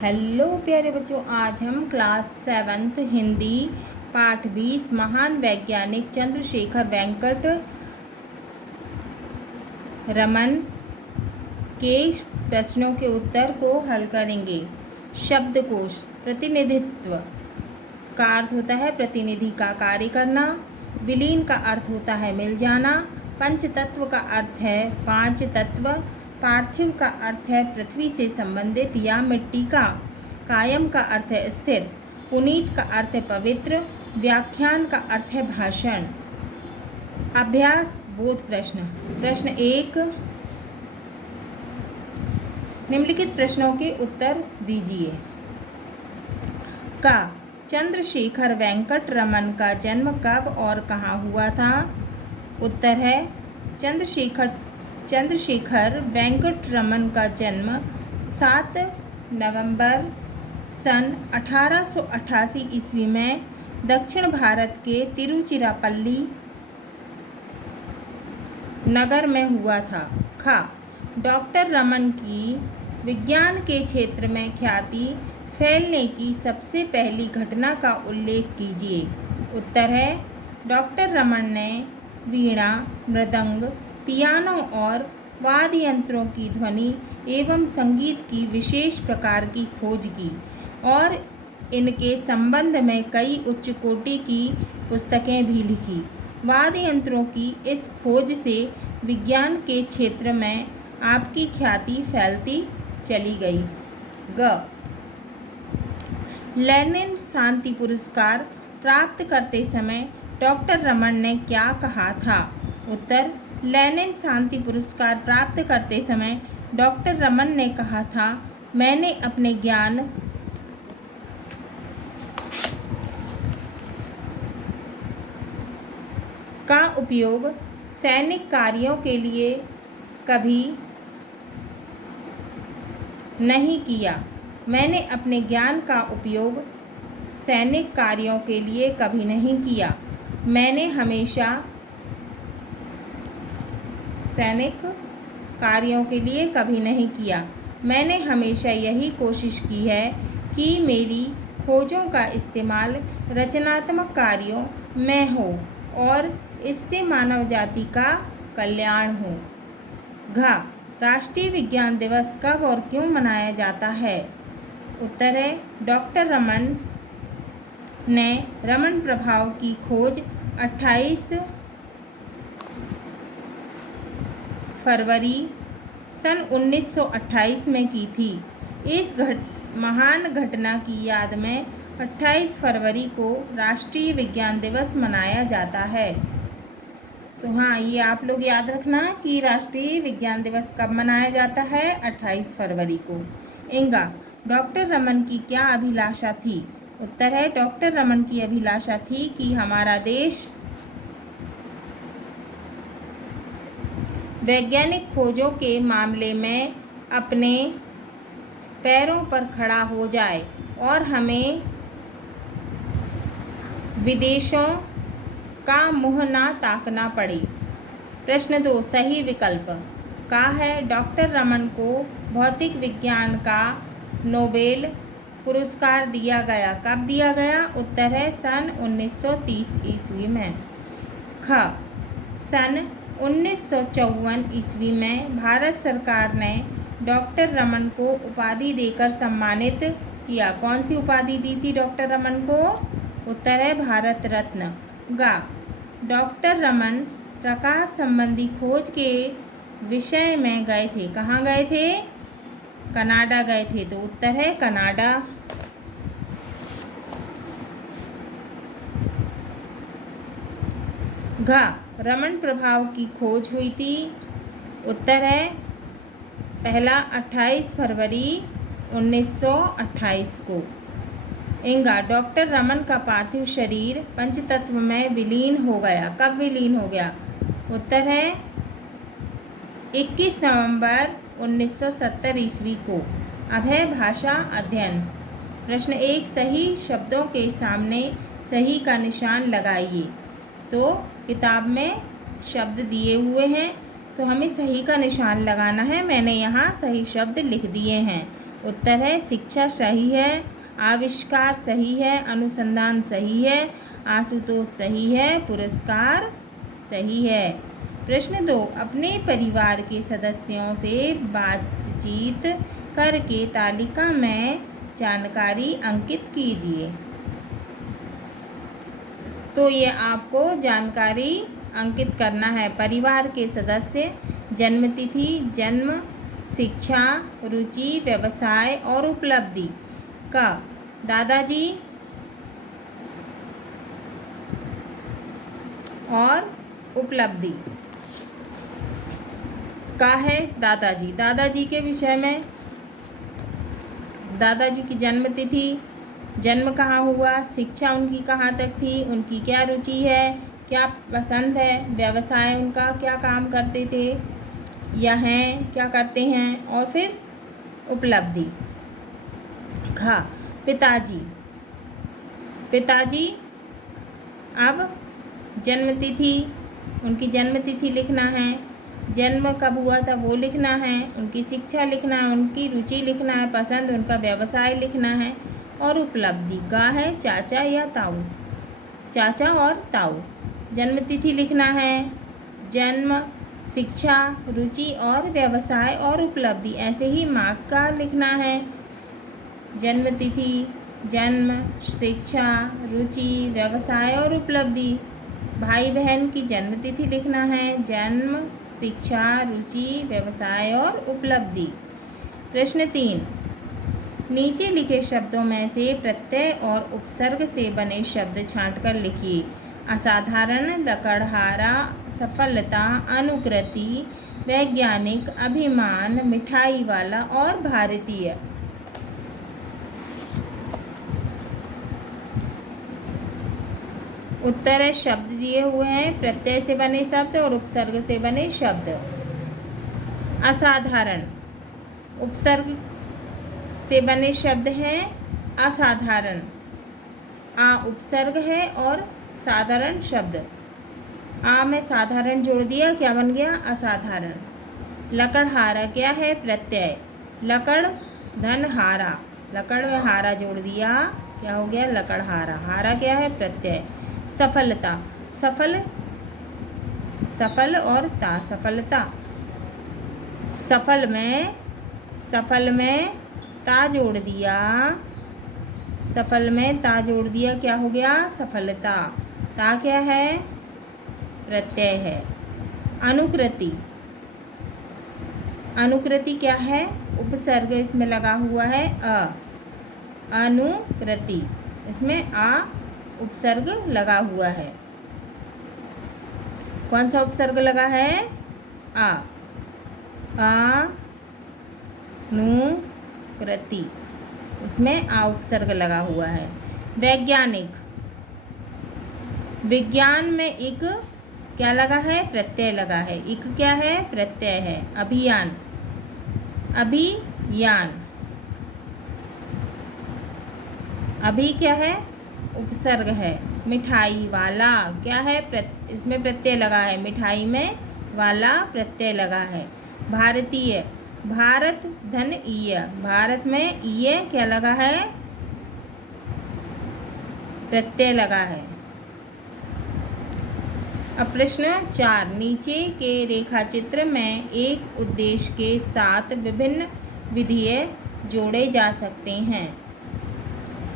Hello प्यारे बच्चों, आज हम क्लास 7th हिंदी पाठ 20 महान वैज्ञानिक चंद्रशेखर वेंकट रमन के प्रश्नों के उत्तर को हल करेंगे। शब्दकोश। प्रतिनिधित्व का अर्थ होता है प्रतिनिधि का कार्य करना। विलीन का अर्थ होता है मिल जाना। पंचतत्व का अर्थ है 5 तत्व। पार्थिव का अर्थ है पृथ्वी से संबंधित या मिट्टी का। कायम का अर्थ है स्थिर। पुनीत का अर्थ है पवित्र। व्याख्यान का अर्थ है भाषण। अभ्यास बोध प्रश्न। प्रश्न 1, निम्नलिखित प्रश्नों के उत्तर दीजिए। का चंद्रशेखर वेंकट रमन का जन्म कब और कहाँ हुआ था? उत्तर है चंद्रशेखर वेंकट रमन का जन्म 7 नवंबर सन 1888 ईस्वी में दक्षिण भारत के तिरुचिरापल्ली नगर में हुआ था। खा डॉक्टर रमन की विज्ञान के क्षेत्र में ख्याति फैलने की सबसे पहली घटना का उल्लेख कीजिए। उत्तर है डॉक्टर रमन ने वीणा, मृदंग, पियानो और वाद्य यंत्रों की ध्वनि एवं संगीत की विशेष प्रकार की खोज की और इनके संबंध में कई उच्च कोटि की पुस्तकें भी लिखी। वाद्य यंत्रों की इस खोज से विज्ञान के क्षेत्र में आपकी ख्याति फैलती चली गई। ग लेनिन शांति पुरस्कार प्राप्त करते समय डॉक्टर रमन ने क्या कहा था? उत्तर लेनिन शांति पुरस्कार प्राप्त करते समय डॉक्टर रमन ने कहा था, मैंने अपने ज्ञान का उपयोग सैनिक कार्यों के लिए कभी नहीं किया। मैंने अपने ज्ञान का उपयोग सैनिक कार्यों के लिए कभी नहीं किया। मैंने हमेशा सैनिक कार्यों के लिए कभी नहीं किया। मैंने हमेशा यही कोशिश की है कि मेरी खोजों का इस्तेमाल रचनात्मक कार्यों में हो और इससे मानव जाति का कल्याण हो। घ राष्ट्रीय विज्ञान दिवस कब और क्यों मनाया जाता है? उत्तर है डॉक्टर रमन ने रमन प्रभाव की खोज 28 फरवरी सन 1928 में की थी। इस महान घटना की याद में 28 फरवरी को राष्ट्रीय विज्ञान दिवस मनाया जाता है। तो हाँ, ये आप लोग याद रखना कि राष्ट्रीय विज्ञान दिवस कब मनाया जाता है? 28 फरवरी को। इंगा डॉक्टर रमन की क्या अभिलाषा थी? उत्तर है डॉक्टर रमन की अभिलाषा थी कि हमारा देश वैज्ञानिक खोजों के मामले में अपने पैरों पर खड़ा हो जाए और हमें विदेशों का मुँह ना ताकना पड़े। प्रश्न 2, सही विकल्प का है? डॉक्टर रमन को भौतिक विज्ञान का नोबेल पुरस्कार दिया गया। कब दिया गया? उत्तर है सन 1930 ईस्वी में। ख सन 1954 ईस्वी में भारत सरकार ने डॉक्टर रमन को उपाधि देकर सम्मानित किया। कौन सी उपाधि दी थी डॉक्टर रमन को? उत्तर है भारत रत्न। गा डॉक्टर रमन प्रकाश संबंधी खोज के विषय में गए थे। कहाँ गए थे? कनाडा गए थे। तो उत्तर है कनाडा। घ रमन प्रभाव की खोज हुई थी। उत्तर है पहला 28 फरवरी 1928 को। इंगा डॉक्टर रमन का पार्थिव शरीर पंचतत्व में विलीन हो गया। कब विलीन हो गया? उत्तर है 21 नवंबर 1970 ईस्वी को। अब है भाषा अध्ययन। प्रश्न 1, सही शब्दों के सामने सही का निशान लगाइए। तो किताब में शब्द दिए हुए हैं तो हमें सही का निशान लगाना है। मैंने यहाँ सही शब्द लिख दिए हैं। उत्तर है शिक्षा सही है, आविष्कार सही है, अनुसंधान सही है, आशुतोष सही है, पुरस्कार सही है। प्रश्न 2, अपने परिवार के सदस्यों से बातचीत करके तालिका में जानकारी अंकित कीजिए। तो ये आपको जानकारी अंकित करना है। परिवार के सदस्य, जन्मतिथि, जन्म, शिक्षा, रुचि, व्यवसाय और उपलब्धि का दादाजी और उपलब्धि का है दादाजी। दादाजी के विषय में दादाजी की जन्मतिथि, जन्म कहाँ हुआ, शिक्षा उनकी कहाँ तक थी, उनकी क्या रुचि है, क्या पसंद है, व्यवसाय उनका क्या काम करते थे या हैं, क्या करते हैं, और फिर उपलब्धि। खा पिताजी, पिताजी अब जन्मतिथि, उनकी जन्मतिथि लिखना है, जन्म कब हुआ था वो लिखना है, उनकी शिक्षा लिखना है, उनकी रुचि लिखना है, पसंद उनका व्यवसाय लिखना है, और उपलब्धि गा है चाचा या ताऊ, चाचा और ताऊ। जन्मतिथि लिखना है, जन्म, शिक्षा, रुचि और व्यवसाय और उपलब्धि। ऐसे ही माँ का लिखना है, जन्मतिथि, जन्म, शिक्षा, रुचि, व्यवसाय और उपलब्धि। भाई बहन की जन्मतिथि लिखना है, जन्म, शिक्षा, रुचि, व्यवसाय और उपलब्धि। प्रश्न 3, नीचे लिखे शब्दों में से प्रत्यय और उपसर्ग से बने शब्द छांटकर लिखिए। असाधारण, लकड़हारा, सफलता, अनुकृति, वैज्ञानिक, अभिमान, मिठाई वाला और भारतीय। उत्तर है शब्द दिए हुए हैं, प्रत्यय से बने शब्द और उपसर्ग से बने शब्द। असाधारण, उपसर्ग से बने शब्द हैं असाधारण, आ उपसर्ग है और साधारण शब्द। आ में साधारण जोड़ दिया, क्या बन गया असाधारण। लकड़हारा क्या है, प्रत्यय, लकड़ धन हारा, लकड़ में हारा जोड़ दिया, क्या हो गया लकड़हारा। हारा क्या है, प्रत्यय। सफलता, सफल, सफल और ता, सफलता। सफल में ता जोड़ दिया, सफल में ता जोड़ दिया, क्या हो गया सफलता। ता क्या है, प्रत्यय है। अनुकृति, अनुकृति क्या है, उपसर्ग इसमें लगा हुआ है अ, अनुकृति, इसमें आ उपसर्ग लगा हुआ है। कौन सा उपसर्ग लगा है, आ, अनुकृति, इसमें आ उपसर्ग लगा हुआ है। वैज्ञानिक, विज्ञान में इक क्या लगा है, प्रत्यय लगा है, इक क्या है, प्रत्यय है। अभियान, अभियान, अभी क्या है, उपसर्ग है। मिठाई वाला क्या है, इसमें प्रत्यय लगा है, मिठाई में वाला प्रत्यय लगा है। भारतीय, भारत धन ईय, भारत में ईय क्या लगा है, प्रत्यय लगा है। अब प्रश्न 4, नीचे के रेखाचित्र में एक उद्देश्य के साथ विभिन्न विधिये जोड़े जा सकते हैं।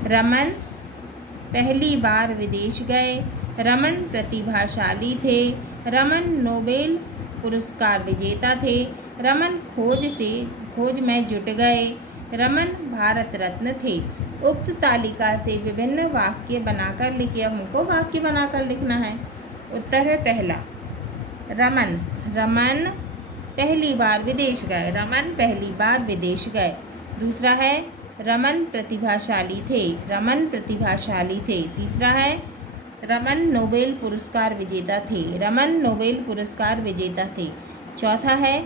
रमन पहली बार विदेश गए, रमन प्रतिभाशाली थे, रमन नोबेल पुरस्कार विजेता थे, रमन खोज में जुट गए, रमन भारत रत्न थे। उक्त तालिका से विभिन्न वाक्य बनाकर लिखिए। अब हमको वाक्य बनाकर लिखना है। उत्तर है पहला, रमन, रमन पहली बार विदेश गए, रमन पहली बार विदेश गए। दूसरा है रमन प्रतिभाशाली थे, रमन प्रतिभाशाली थे। तीसरा है रमन नोबेल पुरस्कार विजेता थे, रमन नोबेल पुरस्कार विजेता थे। चौथा है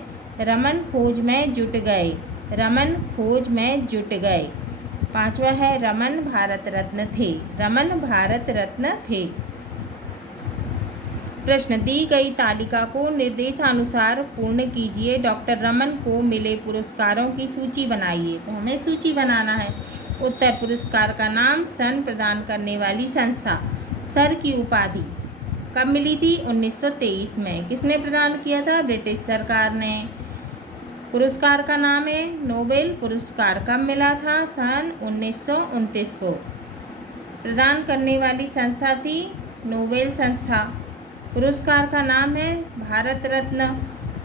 रमन खोज में जुट गए, रमन खोज में जुट गए। पांचवा है रमन भारत रत्न थे, रमन भारत रत्न थे। प्रश्न, दी गई तालिका को निर्देशानुसार पूर्ण कीजिए। डॉक्टर रमन को मिले पुरस्कारों की सूची बनाइए। तो हमें सूची बनाना है। उत्तर, पुरस्कार का नाम, सन, प्रदान करने वाली संस्था। सर की उपाधि कब मिली थी? 1923 में। किसने प्रदान किया था? ब्रिटिश सरकार ने। पुरस्कार का नाम है नोबेल पुरस्कार। कब मिला था? सन 1929 को। प्रदान करने वाली संस्था थी नोबेल संस्था। पुरस्कार का नाम है भारत रत्न।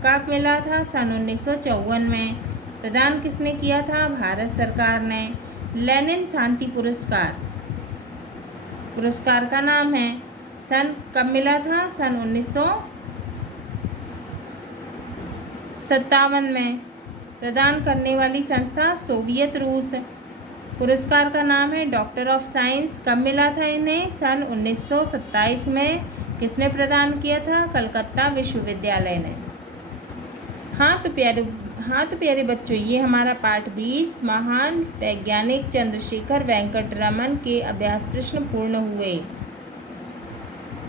कब मिला था? सन 1954 में। प्रदान किसने किया था? भारत सरकार ने। लेनिन शांति पुरस्कार, पुरस्कार का नाम है, सन कब मिला था? सन 1957 में। प्रदान करने वाली संस्था सोवियत रूस। पुरस्कार का नाम है डॉक्टर ऑफ साइंस। कब मिला था इन्हें? सन 1927 में। किसने प्रदान किया था? कलकत्ता विश्वविद्यालय ने। हाँ तो प्यारे बच्चों, ये हमारा पाठ 20 महान वैज्ञानिक चंद्रशेखर वेंकट रमन के अभ्यास प्रश्न पूर्ण हुए।